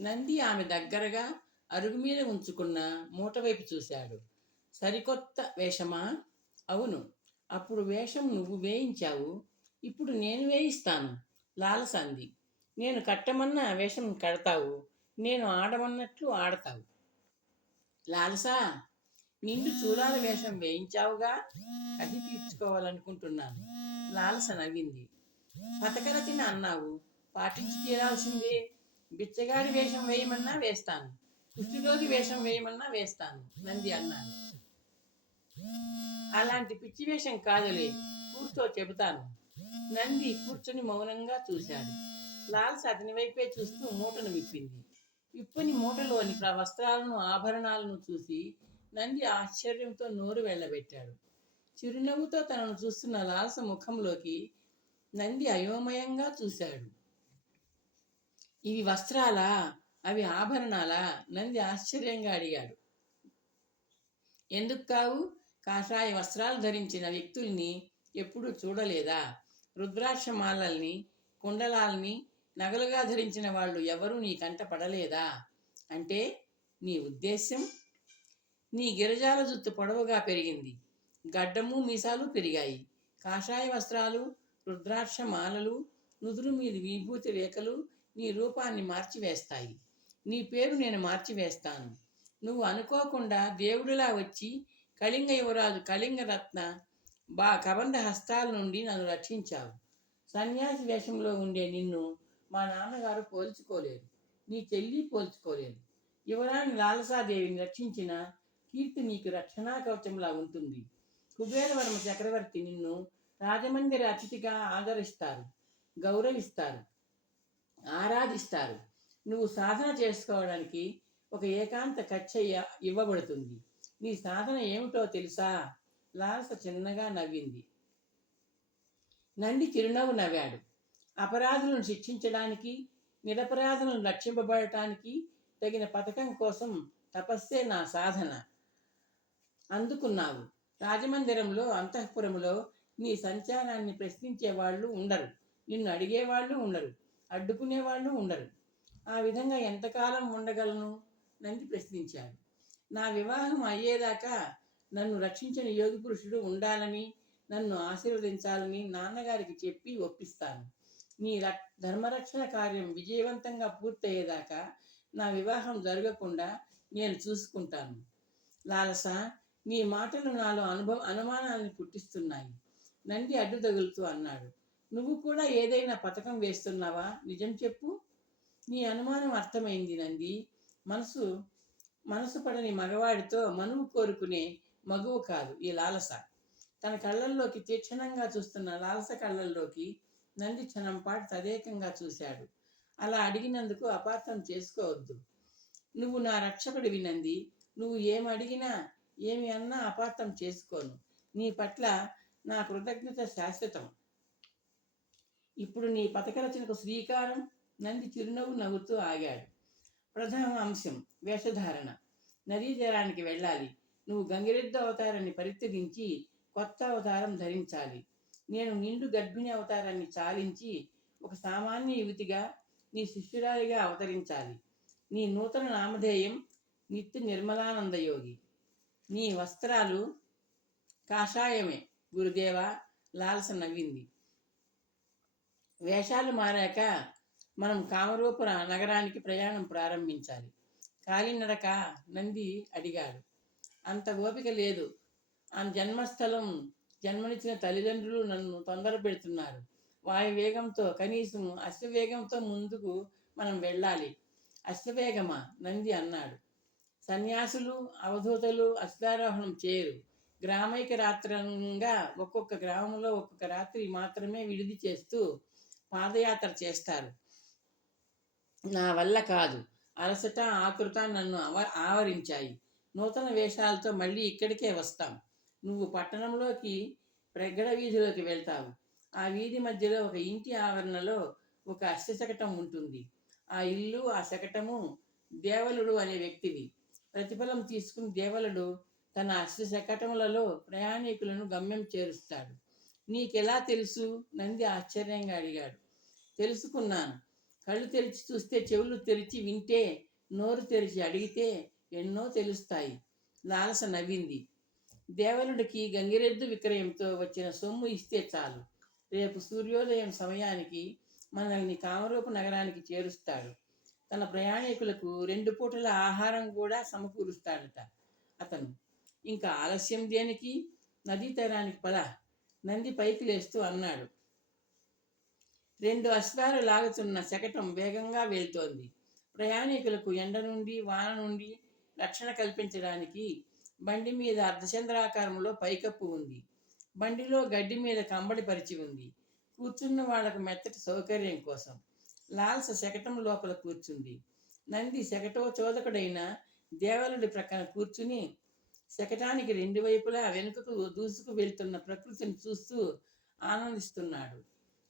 నంది ఆమె దగ్గరగా అరుగు మీద ఉంచుకున్న మూట వైపు చూశాడు. సరికొత్త వేషమా? అవును. అప్పుడు వేషం నువ్వు వేయించావు, ఇప్పుడు నేను వేయిస్తాను. లాలస అంది. నేను కట్టమన్న వేషం కడతావు, నేను ఆడమన్నట్లు ఆడతావు. లాలసా, నిండు చూడాల వేషం వేయించావుగా, కసి తీర్చుకోవాలనుకుంటున్నాను. లాలస నవ్వింది. పథకరచన అన్నావు, పాటించి తీరాల్సిందే. బిచ్చగాడి వేషం వేయమన్నా వేస్తాను, కుష్ఠరోగి వేషం వేయమన్నా వేస్తాను, నంది అన్నాడు. అలాంటి పిచ్చి వేషం కాదులే, కూర్చో చెబుతాను. నంది కూర్చొని మౌనంగా చూశాడు. లాల్స అతని వైపే చూస్తూ మూటను విప్పింది. విప్పని మూటలోని వస్త్రాలను ఆభరణాలను చూసి నంది ఆశ్చర్యంతో నోరు వెళ్ళబెట్టాడు. చిరునవ్వుతో తనను చూస్తున్న లాల్స ముఖంలోకి నంది అయోమయంగా చూశాడు. ఇవి వస్త్రాలా, అవి ఆభరణాలా? నంది ఆశ్చర్యంగా అడిగాడు. ఎందుకు కావు? కాషాయ వస్త్రాలు ధరించిన వ్యక్తుల్ని ఎప్పుడూ చూడలేదా? రుద్రాక్షమాలల్ని, కుండలాల్ని నగలుగా ధరించిన వాళ్ళు ఎవరూ నీ కంట పడలేదా? అంటే నీ ఉద్దేశ్యం? నీ గిరజాల జుత్తు పొడవుగా పెరిగింది, గడ్డము మీసాలు పెరిగాయి. కాషాయ వస్త్రాలు, రుద్రాక్షమాలలు, నుదురు మీది విభూతి రేఖలు నీ రూపాన్ని మార్చివేస్తాయి. నీ పేరు నేను మార్చివేస్తాను. నువ్వు అనుకోకుండా దేవుడిలా వచ్చి కళింగ యువరాజు కళింగరత్న కబంధ హస్తాల నుండి నన్ను రక్షించావు. సన్యాసి వేషంలో ఉండే నిన్ను మా నాన్నగారు పోల్చుకోలేరు, నీ చెల్లి పోల్చుకోలేరు. యువరాణి లాలసాదేవిని రక్షించిన కీర్తి నీకు రక్షణా కవచంలా ఉంటుంది. కుబేరవర్మ చక్రవర్తి నిన్ను రాజమందిర అతిథిగా ఆదరిస్తారు, గౌరవిస్తారు, ఆరాధిస్తారు. నువ్వు సాధన చేసుకోవడానికి ఒక ఏకాంత కచ్చయ్య ఇవ్వబడుతుంది. నీ సాధన ఏమిటో తెలుసా? లాలస చిన్నగా నవ్వింది. నంది చిరునవ్వు నవ్వాడు. అపరాధులను శిక్షించడానికి, నిరపరాధులను రక్షింపబడటానికి తగిన పథకం కోసం తపస్సే నా సాధన. అందుకున్నావు. రాజమందిరంలో, అంతఃపురంలో నీ సంచారాన్ని ప్రశ్నించే వాళ్ళు ఉండరు, నిన్ను అడిగేవాళ్ళు ఉండరు, అడ్డుకునేవాళ్ళు ఉండరు. ఆ విధంగా ఎంతకాలం ఉండగలను? నంది ప్రశ్నించాడు. నా వివాహం అయ్యేదాకా నన్ను రక్షించిన యోగి పురుషుడు ఉండాలని, నన్ను ఆశీర్వదించాలని నాన్నగారికి చెప్పి ఒప్పిస్తాను. నీ ధర్మరక్షణ కార్యం విజయవంతంగా పూర్తయ్యేదాకా నా వివాహం జరగకుండా నేను చూసుకుంటాను. లాలస, నీ మాటలు నాలో అనుమానాలను పుట్టిస్తున్నాయి. నంది అడ్డు తగులుతూ అన్నాడు. నువ్వు కూడా ఏదైనా పథకం వేస్తున్నావా? నిజం చెప్పు. నీ అనుమానం అర్థమైంది నంది. మనసు పడని మగవాడితో మనువు కోరుకునే మగువు కాదు ఈ లాలస. తన కళ్ళల్లోకి తీక్షణంగా చూస్తున్న లాలస కళ్ళల్లోకి నంది క్షణంపాటు తదేకంగా చూశాడు. అలా అడిగినందుకు అపార్థం చేసుకోవద్దు. నువ్వు నా రక్షకుడివి నంది. నువ్వు ఏమి అడిగినా, ఏమి అన్నా అపార్థం చేసుకోను. నీ పట్ల నా కృతజ్ఞత శాశ్వతం. ఇప్పుడు నీ పథక రచనకు శ్రీకారం. నంది చిరునవ్వు నవ్వుతూ ఆగాడు. ప్రథమ అంశం వేషధారణ. నదీ తీరానికి వెళ్ళాలి. నువ్వు గంగిరెద్దు అవతారాన్ని పరిత్యజించి కొత్త అవతారం ధరించాలి. నేను నిండు గర్భిణి అవతారాన్ని చాలించి ఒక సామాన్య యువతిగా నీ శిష్యురాలిగా అవతరించాలి. నీ నూతన నామధేయం నిత్య నిర్మలానందయోగి. నీ వస్త్రాలు కాషాయమే గురుదేవా. లాలస నవ్వింది. వేషాలు మారాక మనం కామరూప నగరానికి ప్రయాణం ప్రారంభించాలి. కాలినడక? నంది అడిగాడు. అంత ఓపిక లేదు. ఆ జన్మస్థలం, జన్మనిచ్చిన తల్లిదండ్రులు నన్ను తొందర పెడుతున్నారు. వాయు వేగంతో, కనీసం అశ్వవేగంతో ముందుకు మనం వెళ్ళాలి. అశ్వవేగమా? నంది అన్నాడు. సన్యాసులు, అవధూతలు అశ్వారోహణం చేయరు. గ్రామైక రాత్రంగా ఒక్కొక్క గ్రామంలో ఒక్కొక్క రాత్రి మాత్రమే విడిది చేస్తూ పాదయాత్ర చేస్తారు. నా వల్ల కాదు. అలసట, ఆతృత నన్ను ఆవరించాయి. నూతన వేషాలతో మళ్ళీ ఇక్కడికే వస్తాం. నువ్వు పట్టణంలోకి ప్రగడ వీధిలోకి వెళ్తావు. ఆ వీధి మధ్యలో ఒక ఇంటి ఆవరణలో ఒక అశ్వశకటం ఉంటుంది. ఆ ఇల్లు, ఆ శకటము దేవలుడు అనే వ్యక్తివి. ప్రతిఫలం తీసుకుని దేవలుడు తన అశ్వశకటములలో ప్రయాణికులను గమ్యం చేరుస్తాడు. నీకెలా తెలుసు? నంది ఆశ్చర్యంగా అడిగాడు. తెలుసుకున్నాను. కళ్ళు తెరిచి చూస్తే, చెవులు తెరిచి వింటే, నోరు తెరిచి అడిగితే ఎన్నో తెలుస్తాయి. లాలస నవ్వింది. దేవలుడికి గంగిరెద్దు విక్రయంతో వచ్చిన సొమ్ము ఇస్తే చాలు, రేపు సూర్యోదయం సమయానికి మనల్ని కామరూప నగరానికి చేరుస్తాడు. తన ప్రయాణికులకు 2 పూటల ఆహారం కూడా సమకూరుస్తాడట అతను. ఇంకా ఆలస్యం దేనికి? నదీ తీరానికి పద. నంది పైకి లేస్తూ అన్నాడు. 2 అశ్వాలు లాగుతున్న శకటం వేగంగా వెళ్తోంది. ప్రయాణికులకు ఎండ నుండి, వాన నుండి రక్షణ కల్పించడానికి బండి మీద అర్ధచంద్రాకారంలో పైకప్పు ఉంది. బండిలో గడ్డి మీద కంబళి పరిచి ఉంది. కూర్చున్న వాళ్లకు మెత్తటి సౌకర్యం కోసం. లాల్స శకటం లోపల కూర్చుంది. నంది శకటో చోదకుడైన దేవలుడి ప్రక్కన కూర్చుని శకటానికి 2 వైపులా వెనుకకు దూసుకు వెళ్తున్న ప్రకృతిని చూస్తూ ఆనందిస్తున్నాడు.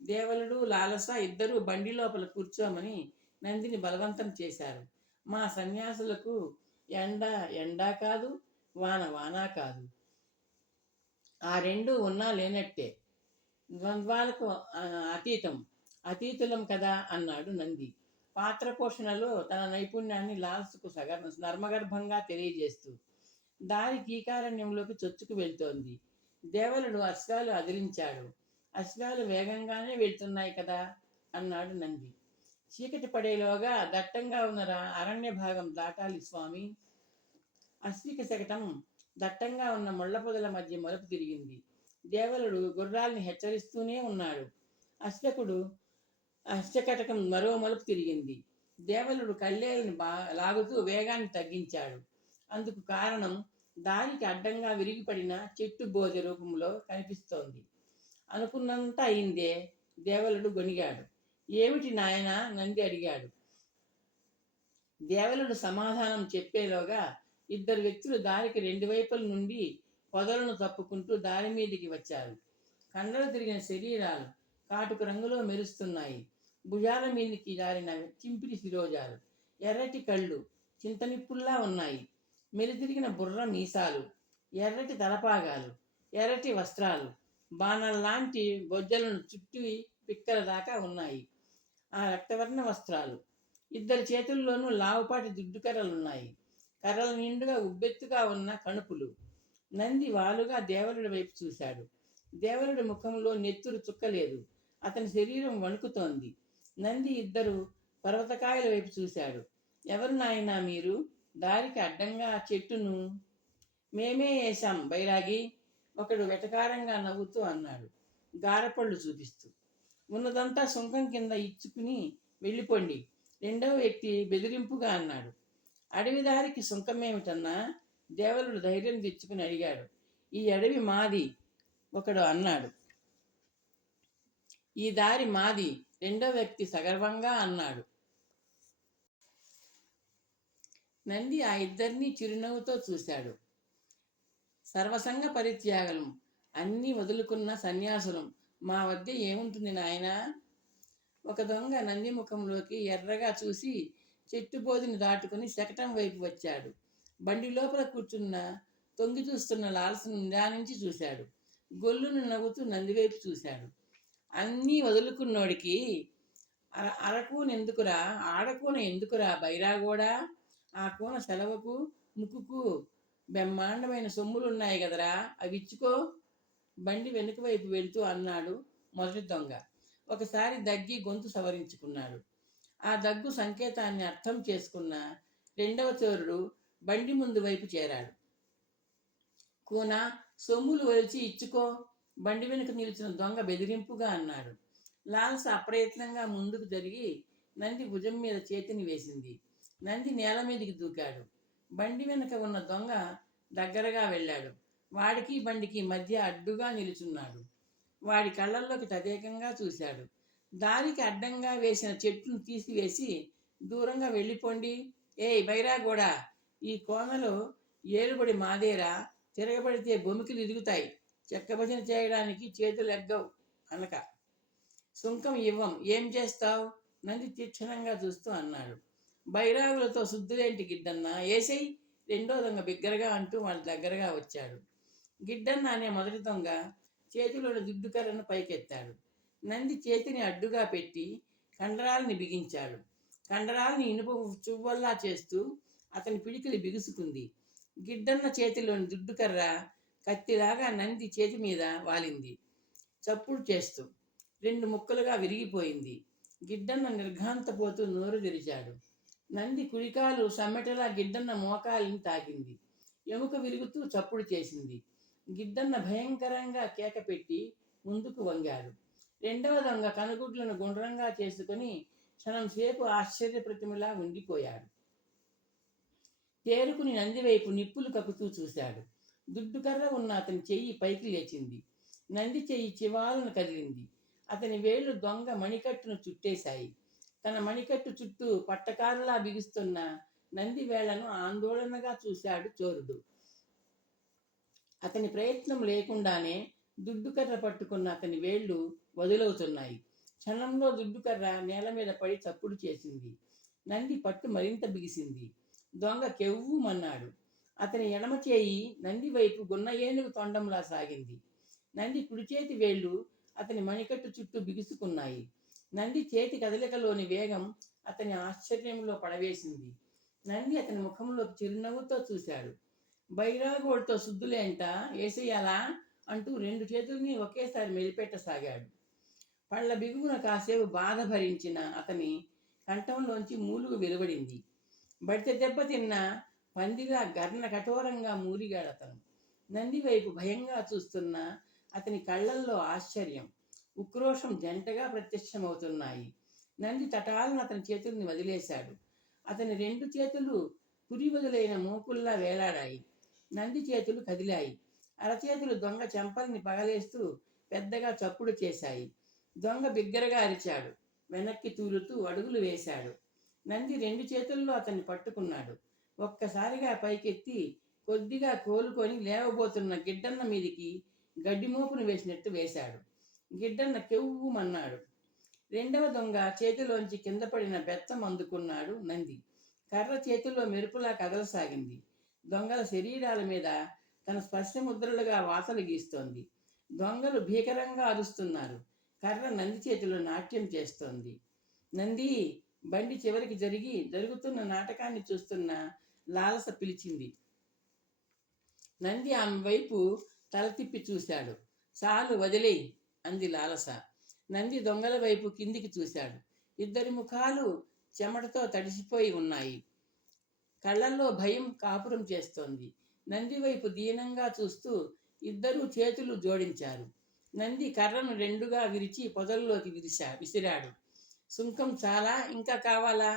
దేవలుడు, లాలస ఇద్దరూ బండి లోపల కూర్చోమని నందిని బలవంతం చేశారు. మా సన్యాసులకు ఎండ ఎండా కాదు, వాన వానా కాదు. ఆ రెండు ఉన్నా లేనట్టే. ద్వంద్వాలకు అతీతం, అతీతులం కదా అన్నాడు నంది. పాత్ర పోషణలో తన నైపుణ్యాన్ని లాల్స్కు నర్మగర్భంగా తెలియజేస్తూ. దారి కీకారణ్యంలోకి చొచ్చుకు వెళ్తోంది. దేవలుడు అశ్వాలు అదిలించాడు. అశ్వాలు వేగంగానే వెళ్తున్నాయి కదా అన్నాడు నంది. చీకటి పడేలోగా దట్టంగా ఉన్న అరణ్య భాగం దాటాలి స్వామి. అశ్విక శకటం దట్టంగా ఉన్న ముళ్ళ పొదల మధ్య మలుపు తిరిగింది. దేవలుడు గుర్రాల్ని హెచ్చరిస్తూనే ఉన్నాడు. అశ్వకటకం మరో మలుపు తిరిగింది. దేవలుడు కళ్ళేలను లాగుతూ వేగాన్ని తగ్గించాడు. అందుకు కారణం దారికి అడ్డంగా విరిగిపడిన చెట్టు బోధె రూపంలో కనిపిస్తోంది. అనుకున్నంత అయిందే. దేవలుడు గొనిగాడు. ఏమిటి నాయనా? నంది అడిగాడు. దేవలుడు సమాధానం చెప్పేలోగా 2 వ్యక్తులు దారికి 2 వైపుల నుండి పొదలను తప్పుకుంటూ దారి మీదికి వచ్చారు. కండలు తిరిగిన శరీరాలు కాటుకు రంగులో మెరుస్తున్నాయి. భుజాల మీదికి జారిన చింపిరి శిరోజాలు, ఎర్రటి కళ్ళు చింతనిప్పుల్లా ఉన్నాయి. మెలితిరిగిన బుర్ర మీసాలు, ఎర్రటి తలపాగాలు, ఎర్రటి వస్త్రాలు బాణల్లాంటి బొజ్జలను చుట్టి పిక్కల దాకా ఉన్నాయి. ఆ రక్తవర్ణ వస్త్రాలు. 2 చేతుల్లోనూ లావుపాటి దుడ్డు కర్రలున్నాయి. కర్రల నిండుగా ఉబ్బెత్తుగా ఉన్న కణుపులు. నంది వాలుగా దేవలుడి వైపు చూశాడు. దేవలుడి ముఖంలో నెత్తురు చుక్కలేదు. అతని శరీరం వణుకుతోంది. నంది 2 పర్వతకాయల వైపు చూశాడు. ఎవరు నాయనా మీరు? దారికి అడ్డంగా చెట్టును మేమే వేశాం బైరాగి, ఒకడు వెటకారంగా నవ్వుతూ అన్నాడు, గారపళ్ళు చూపిస్తూ. ఉన్నదంతా సుంకం కింద ఇచ్చుకుని వెళ్ళిపోండి, రెండవ వ్యక్తి బెదిరింపుగా అన్నాడు. అడవిదారికి సుంకమేమిటన్నా? దేవలుడు ధైర్యం తెచ్చుకుని అడిగాడు. ఈ అడవి మాది, ఒకడు అన్నాడు. ఈ దారి మాది, రెండో వ్యక్తి సగర్వంగా అన్నాడు. నంది ఆ ఇద్దరినీ చిరునవ్వుతో చూశాడు. సర్వసంగ పరిత్యాగలం, అన్నీ వదులుకున్న సన్యాసులం, మా వద్ద ఏముంటుంది నాయనా? ఒక దొంగ నంది ముఖంలోకి ఎర్రగా చూసి చెట్టు బోధిని దాటుకుని శకటం వైపు వచ్చాడు. బండి లోపల కూర్చున్న తొంగి చూస్తున్న లాల్సను నిదానించి చూశాడు. గొల్లును నవ్వుతూ నందివైపు చూశాడు. అన్నీ వదులుకున్నోడికి అరకూన ఎందుకురా, ఆడకూన ఎందుకురా బైరాగోడా? ఆ కూన సెలవుకు ముక్కుకు బ్రహ్మాండమైన సొమ్ములున్నాయి కదరా, అవి ఇచ్చుకో. బండి వెనుక వైపు వెళ్తూ అన్నాడు మొదటి దొంగ. ఒకసారి దగ్గి గొంతు సవరించుకున్నాడు. ఆ దగ్గు సంకేతాన్ని అర్థం చేసుకున్న రెండవ చోరుడు బండి ముందు వైపు చేరాడు. కూన, సొమ్ములు ఒలిచి ఇచ్చుకో, బండి వెనుక నిలిచిన దొంగ బెదిరింపుగా అన్నాడు. లాల్స అప్రయత్నంగా ముందుకు జరిగి నంది భుజం మీద చేతిని వేసింది. నంది నేల మీదికి దూకాడు. బండి వెనుక ఉన్న దొంగ దగ్గరగా వెళ్ళాడు. వాడికి బండికి మధ్య అడ్డుగా నిలుచున్నాడు. వాడి కళ్ళల్లోకి తదేకంగా చూశాడు. దారికి అడ్డంగా వేసిన చెట్టును తీసివేసి దూరంగా వెళ్ళిపోండి. ఏయ్ బైరాగోడా, ఈ కోనలో ఏలుబడి మాదేరా, తిరగబడితే బొమికిలు ఇరుగుతాయి, చెక్కభజన చేయడానికి చేతులు ఎగ్గవు అనక. సుంకం ఇవ్వం, ఏం చేస్తావు? నంది తీక్షణంగా చూస్తూ అన్నాడు. బైరాగులతో శుద్ధులేంటి గిడ్డన్నా, ఏసై. రెండో దొంగ బిగ్గరగా అంటూ వాళ్ళ దగ్గరగా వచ్చాడు. గిడ్డన్న అనే మొదటి దొంగ చేతిలోని దుడ్డు కర్రను పైకెత్తాడు. నంది చేతిని అడ్డుగా పెట్టి కండరాలని బిగించాడు. కండరాలని ఇనుప చువ్వల్లా చేస్తూ అతని పిడికిలి బిగుసుకుంది. గిడ్డన్న చేతిలోని దుడ్డుకర్ర కత్తిలాగా నంది చేతి మీద వాలింది. చప్పుడు చేస్తూ 2 ముక్కలుగా విరిగిపోయింది. గిడ్డన్న నిర్ఘాంతపోతూ నోరు తెరిచాడు. నంది కుడికాలు సమ్మెటలా గిడ్డన్న మోకాలిని తాకింది. ఎముక విరుగుతూ చప్పుడు చేసింది. గిడ్డన్న భయంకరంగా కేక పెట్టి ముందుకు వంగాడు. రెండవ దొంగ కనుగుడ్లను గుండ్రంగా చేసుకుని క్షణం సేపు ఆశ్చర్యప్రతిమలా ఉండిపోయాడు. తేరుకుని నందివైపు నిప్పులు కక్కుతూ చూశాడు. దుడ్డుకర్ర ఉన్న అతని చెయ్యి పైకి లేచింది. నంది చెయ్యి చివాలను కదిలింది. అతని వేళ్లు దొంగ మణికట్టును చుట్టేశాయి. తన మణికట్టు చుట్టూ పట్టకారులా బిగుస్తున్న నంది వేళ్లను ఆందోళనగా చూశాడు చోరుడు. అతని ప్రయత్నం లేకుండానే దుడ్డుకర్ర పట్టుకున్న అతని వేళ్లు వదులవుతున్నాయి. క్షణంలో దుడ్డుకర్ర నేల మీద పడి చప్పుడు చేసింది. నంది పట్టు మరింత బిగిసింది. దొంగ కెవ్వుమన్నాడు. అతని ఎడమ చేయి నంది వైపు గున్న ఏనుగు తొండంలా సాగింది. నంది కుడిచేతి వేళ్లు అతని మణికట్టు చుట్టూ బిగుసుకున్నాయి. నంది చేతి కదలికలోని వేగం అతని ఆశ్చర్యంలో పడవేసింది. నంది అతని ముఖంలోకి చిరునవ్వుతో చూశాడు. బైరాగోడ్తో సుద్దులేంట వేసేయాలా అంటూ 2 చేతుల్ని ఒకేసారి మెలిపెట్టసాగాడు. పళ్ళ బిగువున కాసేపు బాధ భరించిన అతని కంఠంలోంచి మూలుగు వెలువడింది. బడిత దెబ్బతిన్న పందిలా గర్ణ కఠోరంగా మూలిగాడతను. నంది వైపు భయంగా చూస్తున్న అతని కళ్ళల్లో ఆశ్చర్యం, ఉక్రోషం జంటగా ప్రత్యక్షమవుతున్నాయి. నంది తటాలను అతని చేతుల్ని వదిలేశాడు. అతని 2 చేతులు పురి వదిలైన మోకుల్లా వేలాడాయి. నంది చేతులు కదిలాయి. అరచేతులు దొంగ చెంపల్ని పగలేస్తూ పెద్దగా చప్పుడు చేశాయి. దొంగ బిగ్గరగా అరిచాడు. వెనక్కి తూలుతూ అడుగులు వేశాడు. నంది 2 చేతుల్లో అతన్ని పట్టుకున్నాడు. ఒక్కసారిగా పైకెత్తి కొద్దిగా కోలుకొని లేవబోతున్న గిడ్డన్న మీదికి గడ్డి మోపును వేసినట్టు వేశాడు. గిడ్డన్న కెవ్వుమన్నాడు. రెండవ దొంగ చేతిలోంచి కింద పడిన బెత్తం అందుకున్నాడు నంది. కర్ర చేతిలో మెరుపులా కదలసాగింది. దొంగల శరీరాల మీద తన స్పర్శ ముద్రలుగా వాతలు గీస్తోంది. దొంగలు భీకరంగా అరుస్తున్నారు. కర్ర నంది చేతిలో నాట్యం చేస్తోంది. నంది బండి చివరికి జరుగుతున్న నాటకాన్ని చూస్తున్న లాలస పిలిచింది. నంది ఆమె వైపు తల తిప్పి చూశాడు. చాలు వదిలేయి అంది లాలస. నంది దొంగల వైపు కిందికి చూశాడు. ఇద్దరి ముఖాలు చెమటతో తడిసిపోయి ఉన్నాయి. కళ్ళల్లో భయం కాపురం చేస్తోంది. నంది వైపు దీనంగా చూస్తూ ఇద్దరూ చేతులు జోడించారు. నంది కర్రను 2గా విరిచి పొదల్లోకి విసిరాడు. సుంకం చాలా, ఇంకా కావాలా?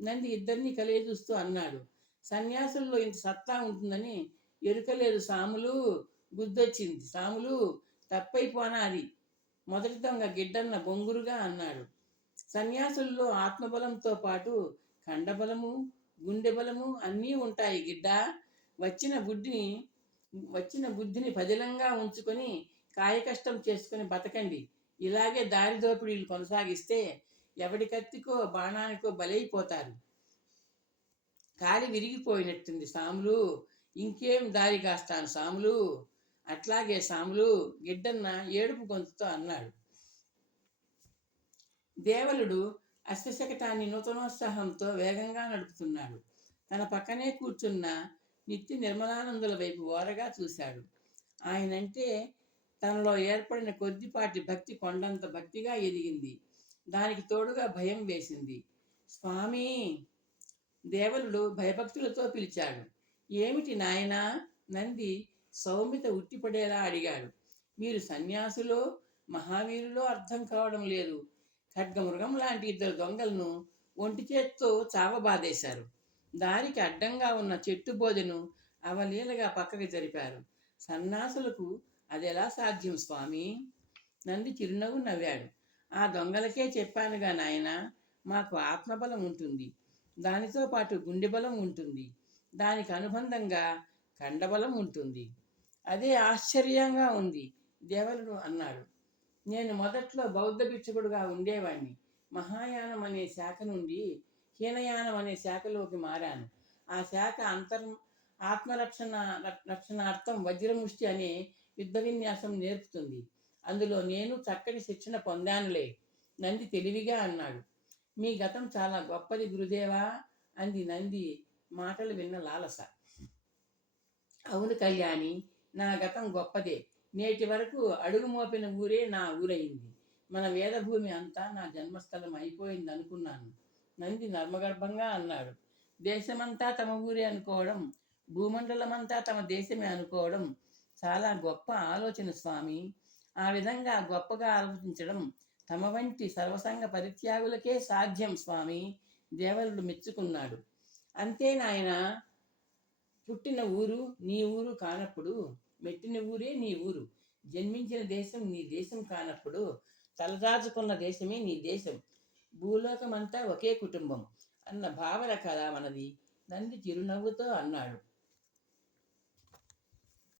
నంది ఇద్దరిని కలియజూస్తూ అన్నాడు. సన్యాసుల్లో ఇంత సత్తా ఉంటుందని ఎరుకలేదు సాములు. బుద్ధొచ్చింది సాములు, తప్పైపోనా అది. మొదటి దొంగ గిడ్డన్న బొంగురుగా అన్నాడు. సన్యాసుల్లో ఆత్మబలంతో పాటు ఖండబలము, గుండె బలము అన్నీ ఉంటాయి గిడ్డ. వచ్చిన బుద్ధిని పదిలంగా ఉంచుకొని కాయకష్టం చేసుకుని బతకండి. ఇలాగే దారి దోపిడీలు కొనసాగిస్తే ఎవడి కత్తికో బాణానికో బలైపోతారు. కాలి విరిగిపోయినట్టుంది సాములు, ఇంకేం దారి కాస్తాను సాములు. అట్లాగే సాములు, గిడ్డన్న ఏడుపు గొంతుతో అన్నాడు. దేవలుడు అశ్వశకటాన్ని నూతనోత్సాహంతో వేగంగా నడుపుతున్నాడు. తన పక్కనే కూర్చున్న నిత్య నిర్మలానందుల వైపు ఓరగా చూశాడు. ఆయనంటే తనలో ఏర్పడిన కొద్దిపాటి భక్తి కొండంత భక్తిగా ఎదిగింది. దానికి తోడుగా భయం వేసింది. స్వామి! దేవలుడు భయభక్తులతో పిలిచాడు. ఏమిటి నాయనా? నంది సౌమ్యత ఉట్టిపడేలా అడిగాడు. మీరు సన్యాసులో మహావీరులో అర్థం కావడం లేదు. ఖడ్గమృగం లాంటి 2 దొంగలను ఒంటి చేత్తో చావబాదేశారు. దారికి అడ్డంగా ఉన్న చెట్టు బోదెను అవలీలగా పక్కకి జరిపారు. సన్యాసులకు అదెలా సాధ్యం స్వామి? నంది చిరునవ్వు నవ్వాడు. ఆ దొంగలకే చెప్పానుగా నాయనా, మాకు ఆత్మబలం ఉంటుంది, దానితో పాటు గుండె బలం ఉంటుంది, దానికి అనుబంధంగా ఖండబలం ఉంటుంది. అదే ఆశ్చర్యంగా ఉంది దేవలుడు అన్నాడు. నేను మొదట్లో బౌద్ధ భిక్షుకుడుగా ఉండేవాణ్ణి. మహాయానం అనే శాఖ నుండి హీనయానం అనే శాఖలోకి మారాను. ఆ శాఖ రక్షణార్థం వజ్రముష్టి అనే యుద్ధ విన్యాసం నేర్పుతుంది. అందులో నేను చక్కటి శిక్షణ పొందానులే. నంది తెలివిగా అన్నాడు. మీ గతం చాలా గొప్పది గురుదేవా అంది నంది మాటలు విన్న లాలస. అవును కళ్యాణి, నా గతం గొప్పదే. నేటి వరకు అడుగు మోపిన ఊరే నా ఊరయింది. మన వేదభూమి అంతా నా జన్మస్థలం అయిపోయింది అనుకున్నాను. నంది నర్మగర్భంగా అన్నాడు. దేశమంతా తమ ఊరే అనుకోవడం, భూమండలమంతా తమ దేశమే అనుకోవడం చాలా గొప్ప ఆలోచన స్వామి. ఆ విధంగా గొప్పగా ఆలోచించడం తమ వంటి సర్వసంగ పరిత్యాగులకే సాధ్యం స్వామి. దేవరుడు మెచ్చుకున్నాడు. అంతే నాయన, పుట్టిన ఊరు నీ ఊరు కానప్పుడు మెట్టిన ఊరే నీ ఊరు. జన్మించిన దేశం నీ దేశం కానప్పుడు తలదాచుకున్న దేశమే నీ దేశం. భూలోకమంతా ఒకే కుటుంబం అన్న భావన కదా మనది. నంది చిరునవ్వుతో అన్నాడు.